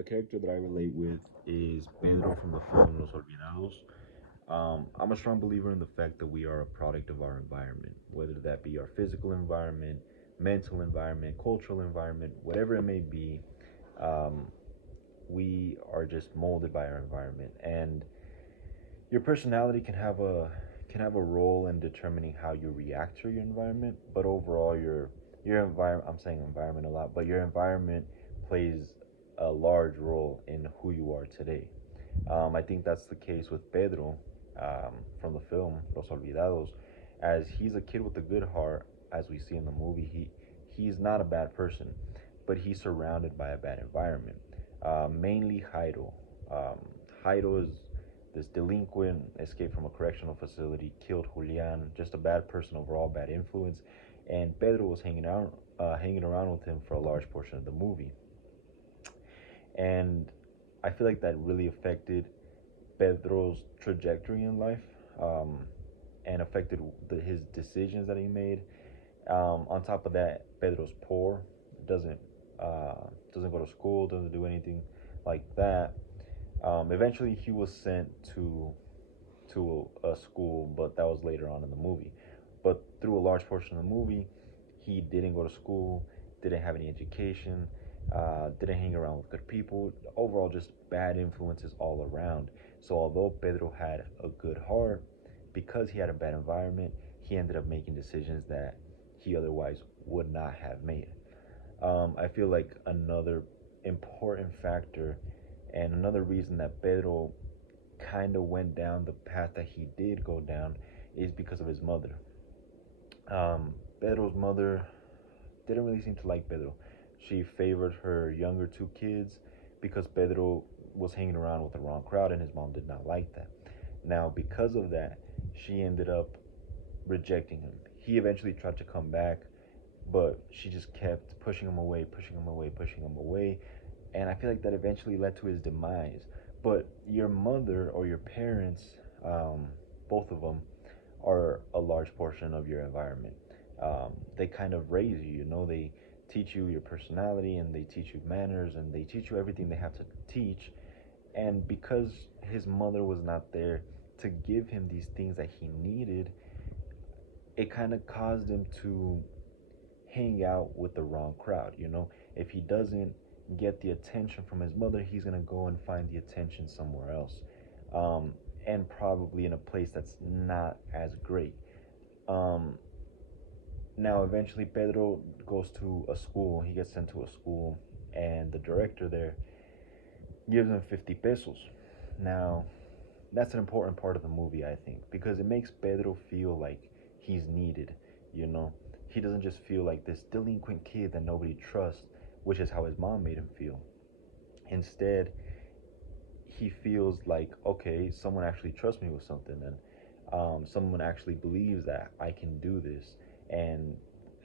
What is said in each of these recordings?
A character that I relate with is Pedro from the film Los Olvidados. I'm a strong believer in the fact that we are a product of our environment, whether that be our physical environment, mental environment, cultural environment, whatever it may be. Um, we are just molded by our environment, and your personality can have a role in determining how you react to your environment. But overall, your environment, I'm saying environment a lot, but your environment plays a large role in who you are today. I think that's the case with Pedro, from the film Los Olvidados, as he's a kid with a good heart. As we see in the movie, he's not a bad person, but he's surrounded by a bad environment. Mainly Jairo. Jairo is this delinquent, escaped from a correctional facility, killed Julian, just a bad person overall, bad influence. And Pedro was hanging around with him for a large portion of the movie. And I feel like that really affected Pedro's trajectory in life, um, and affected his decisions that he made. On top of that, Pedro's poor, doesn't doesn't go to school, doesn't do anything like that. Eventually, he was sent to a school, but that was later on in the movie. But through a large portion of the movie, he didn't go to school, didn't have any education, didn't hang around with good people. Overall, just bad influences all around. So although Pedro had a good heart, because he had a bad environment, he ended up making decisions that he otherwise would not have made. I feel like another important factor and another reason that Pedro kind of went down the path that he did go down is because of his mother. Pedro's mother didn't really seem to like Pedro. She favored her younger two kids because Pedro was hanging around with the wrong crowd and his mom did not like that. Now, because of that, she ended up rejecting him. He eventually tried to come back, but she just kept pushing him away, pushing him away, pushing him away. And I feel like that eventually led to his demise. But your mother or your parents, both of them, are a large portion of your environment. They kind of raise you, they teach you your personality and they teach you manners and they teach you everything they have to teach. And because his mother was not there to give him these things that he needed, it kind of caused him to hang out with the wrong crowd. If he doesn't get the attention from his mother, he's going to go and find the attention somewhere else. And probably in a place that's not as great. Um, Now, eventually, Pedro goes to a school. He gets sent to a school, and the director there gives him 50 pesos. Now, that's an important part of the movie, I think, because it makes Pedro feel like he's needed, you know? He doesn't just feel like this delinquent kid that nobody trusts, which is how his mom made him feel. Instead, he feels like, okay, someone actually trusts me with something, and someone actually believes that I can do this, and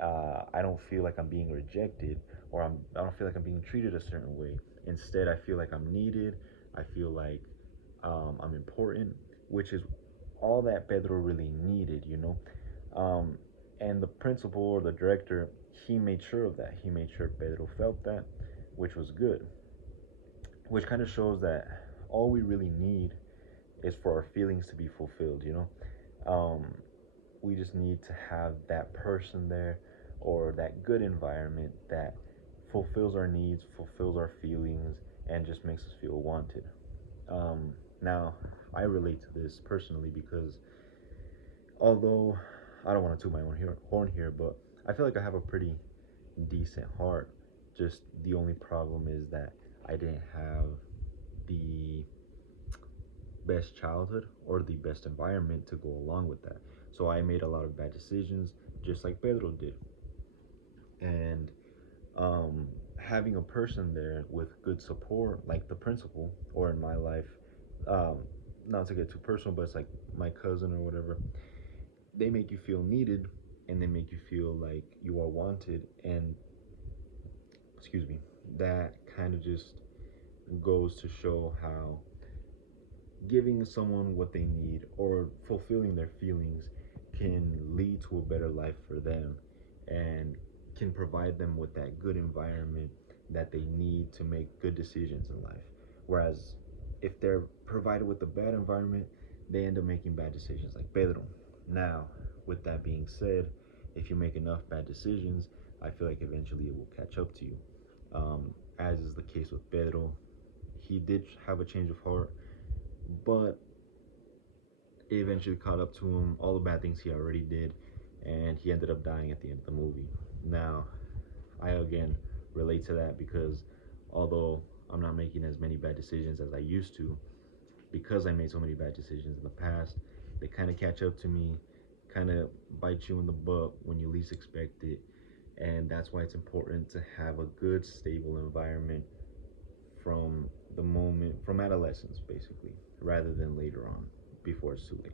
I don't feel like I'm being rejected, or I don't feel like I'm being treated a certain way. Instead, I feel like I'm needed. I feel like I'm important, which is all that Pedro really needed. Um, and the principal or the director, he made sure of that. He made sure Pedro felt that, which was good, which kind of shows that all we really need is for our feelings to be fulfilled. Um, we just need to have that person there or that good environment that fulfills our needs, fulfills our feelings, and just makes us feel wanted. Now, I relate to this personally because although I don't want to toot my own horn here, but I feel like I have a pretty decent heart. Just the only problem is that I didn't have the best childhood or the best environment to go along with that. So I made a lot of bad decisions, just like Pedro did. And having a person there with good support, like the principal, or in my life, um, not to get too personal, but it's like my cousin or whatever, they make you feel needed and they make you feel like you are wanted. And, excuse me, that kind of just goes to show how giving someone what they need or fulfilling their feelings can lead to a better life for them and can provide them with that good environment that they need to make good decisions in life. Whereas if they're provided with a bad environment, they end up making bad decisions, like Pedro. Now, with that being said, if you make enough bad decisions, I feel like eventually it will catch up to you. As is the case with Pedro, he did have a change of heart, but it eventually caught up to him, all the bad things he already did, and he ended up dying at the end of the movie. Now, I again relate to that because although I'm not making as many bad decisions as I used to, because I made so many bad decisions in the past, they kind of catch up to me, kind of bite you in the butt when you least expect it. And that's why it's important to have a good, stable environment from adolescence, basically, rather than later on, before it's too late.